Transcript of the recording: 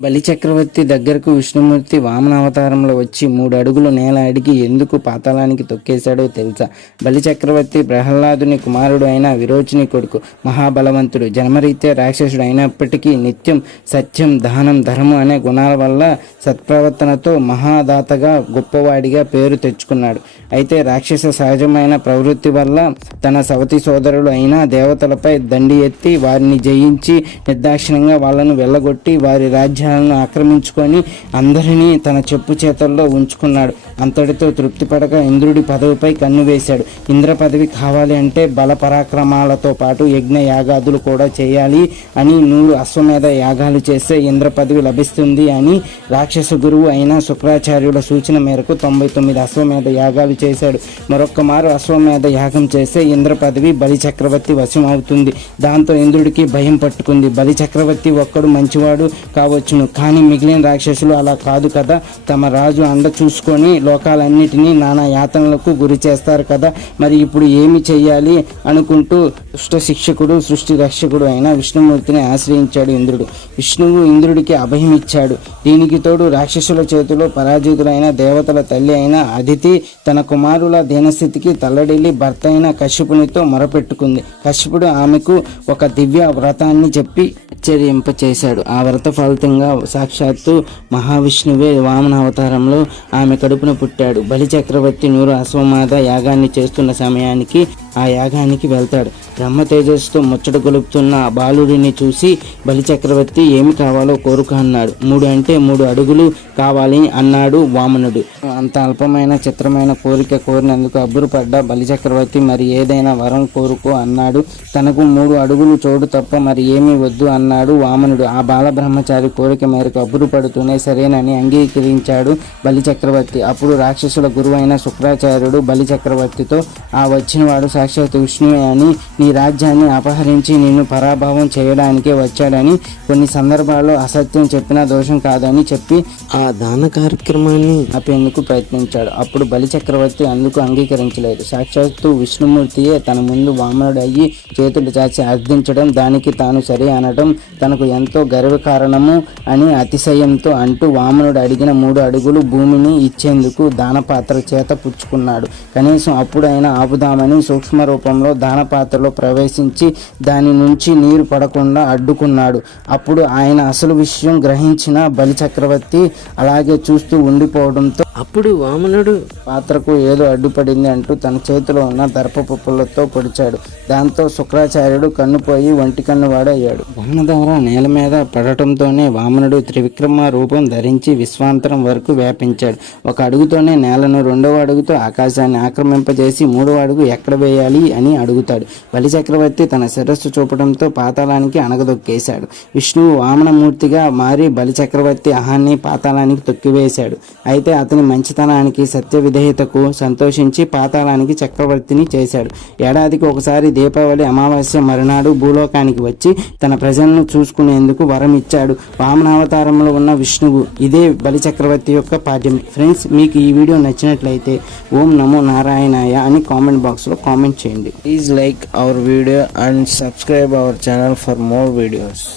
బలి చక్రవర్తి దగ్గరకు విష్ణుమూర్తి వామన అవతారంలో వచ్చి మూడు అడుగులు నేల అడిగి ఎందుకు పాతాళానికి తొక్కేశాడో తెలుసా? బలి చక్రవర్తి ప్రహ్లాదుని కుమారుడు అయిన విరోచిని కొడుకు మహాబలవంతుడు జన్మరీత్యా రాక్షసుడు అయినప్పటికీ నిత్యం సత్యం దానం ధర్మం అనే గుణాల వల్ల సత్ప్రవర్తనతో మహాదాతగా గొప్పవాడిగా పేరు తెచ్చుకున్నాడు. అయితే రాక్షస సహజమైన ప్రవృత్తి వల్ల తన సవతి సోదరులు అయిన దేవతలపై దండి ఎత్తి వారిని జయించి నిర్దాక్షిణంగా వాళ్ళను వెళ్ళగొట్టి వారి రాజ్యాలను ఆక్రమించుకొని అందరినీ తన చెప్పు చేతల్లో ఉంచుకున్నాడు. అంతటితో తృప్తి పడక ఇంద్రుడి పదవిపై కన్ను వేశాడు. ఇంద్ర పదవి కావాలి అంటే బల పరాక్రమాలతో పాటు యజ్ఞ యాగాదులు కూడా చేయాలి అని నూరు అశ్వమేధ యాగాలు చేస్తే ఇంద్ర పదవి లభిస్తుంది అని రాక్షస గురువు అయిన శుక్రాచార్యుల సూచన మేరకు తొంభై తొమ్మిది అశ్వమేధ యాగాలు చేశాడు. మరొక్క మారు అశ్వమేధ యాగం చేస్తే ఇంద్ర పదవి బలి చక్రవర్తి వశం అవుతుంది దాంతో ఇంద్రుడికి భయం పట్టుకుంది. బలి చక్రవర్తి ఒక్కడు మంచివాడు కావచ్చు రాక్షసును కానీ మిగిలిన రాక్షసులు అలా కాదు కదా. తమ రాజు అండ చూసుకొని లోకాలన్నిటినీ నానా యాతనలకు గురి చేస్తారు కదా. మరి ఇప్పుడు ఏమి చేయాలి అనుకుంటూ దుష్ట శిక్షకుడు సృష్టి రక్షకుడు అయిన విష్ణుమూర్తిని ఆశ్రయించాడు ఇంద్రుడు. విష్ణువు ఇంద్రుడికి అభయం ఇచ్చాడు. దీనికి తోడు రాక్షసుల చేతిలో పరాజితులైన దేవతల తల్లి అయిన అదితి తన కుమారుల దీనస్థితికి తల్లడిల్లి భర్త అయిన కశ్యపునితో మొరపెట్టుకుంది. కశ్యపుడు ఆమెకు ఒక దివ్య వ్రతాన్ని చెప్పి ఆశ్చర్యింపచేశాడు ఆ వ్రత ఫలితంగా సాక్షాత్తు మహావిష్ణువే వామన అవతారంలో ఆమె కడుపున పుట్టాడు. బలి చక్రవర్తి నూరు అశ్వమాధ యాగాన్ని చేస్తున్న సమయానికి ఆ యాగానికి వెళ్తాడు. బ్రహ్మ తేజస్సుతో ముచ్చట గొలుపుతున్న ఆ బాలుడిని చూసి బలి చక్రవర్తి ఏమి కావాలో కోరుకు అన్నాడు. మూడు అంటే మూడు అడుగులు కావాలి అన్నాడు వామనుడు. అంత అల్పమైన చిత్రమైన కోరిక కోరినందుకు అబ్బురుపడ్డ బలి చక్రవర్తి మరి ఏదైనా వరం కోరుకో అన్నాడు. తనకు మూడు అడుగులు చోటు తప్ప మరి ఏమీ వద్దు అన్నాడు వామనుడు. ఆ బాల బ్రహ్మచారి కోరిక మేరకు అబ్బురుపడుతూనే సరేనని అంగీకరించాడు బలి చక్రవర్తి. అప్పుడు రాక్షసుల గురువైన శుక్రాచార్యుడు బలి చక్రవర్తితో ఆ వచ్చినవాడు సాక్షాత్ విష్ణువే అని నీ రాజ్యాన్ని అపహరించి నిన్ను పరాభవం చేయడానికే వచ్చాడని కొన్ని సందర్భాల్లో అసత్యం చెప్పినా దోషం కాదని చెప్పి ఆ దాన కార్యక్రమాన్ని ఆపేందుకు ప్రయత్నించాడు. అప్పుడు బలి చక్రవర్తి అందుకు అంగీకరించలేదు. సాక్షాత్తు విష్ణుమూర్తియే తన ముందు వామనుడు అయ్యి చేతులు చాచి అర్థించడం దానికి తాను సరే అనడం తనకు ఎంతో గర్వకారణము. అని అతిశయంతో అంటూ వామనుడు అడిగిన మూడు అడుగులు భూమిని ఇచ్చేందుకు దానపాత్ర చేత పుచ్చుకున్నాడు. కనీసం అప్పుడైనా ఆపుదామని సూక్ష్మ రూపంలో దానపాత్రలో ప్రవేశించి దాని నుంచి నీరు పడకుండా అడ్డుకున్నాడు. అప్పుడు ఆయన అసలు విషయం గ్రహించిన బలిచక్రవర్తి అలాగే చూస్తూ ఉండిపోవడంతో అప్పుడు వామనుడు పాత్రకు ఏదో అడ్డుపడింది అంటూ తన చేతిలో ఉన్న దర్పపుప్పులతో పొడిచాడు. దాంతో శుక్రాచార్యుడు కన్నుపోయి ఒంటి కన్ను వాడయ్యాడు వర్ణధార నేల మీద పడటంతోనే వామనుడు త్రివిక్రమ రూపం ధరించి విశ్వాంతరం వరకు వ్యాపించాడు. ఒక అడుగుతోనే నేలను రెండవ అడుగుతో ఆకాశాన్ని ఆక్రమింపజేసి మూడవ అడుగు ఎక్కడ వేయాలి అని అడుగుతాడు. బలి చక్రవర్తి తన శిరస్సు చూపడంతో పాతాళానికి అణగదొక్కేశాడు. విష్ణువు వామనమూర్తిగా మారి బలి చక్రవర్తి అహాన్ని పాతాళానికి తొక్కివేశాడు. అయితే అతని మంచితనానికి సత్య విధేయతకు సంతోషించి పాతాళానికి చక్రవర్తిని చేశాడు. ఏడాదికి ఒకసారి దీపావళి అమావాస్య మరునాడు భూలోకానికి వచ్చి తన ప్రజలను చూసుకునేందుకు వరం ఇచ్చాడు. వామనావతారంలో ఉన్న విష్ణువు ఇదే బలి చక్రవర్తి యొక్క పాఠ్యం ఫ్రెండ్స్ మీకు ఈ వీడియో నచ్చినట్లయితే ఓం నమో నారాయణాయ అని కామెంట్ బాక్స్లో కామెంట్ చేయండి. Please like our video and subscribe our channel for more videos.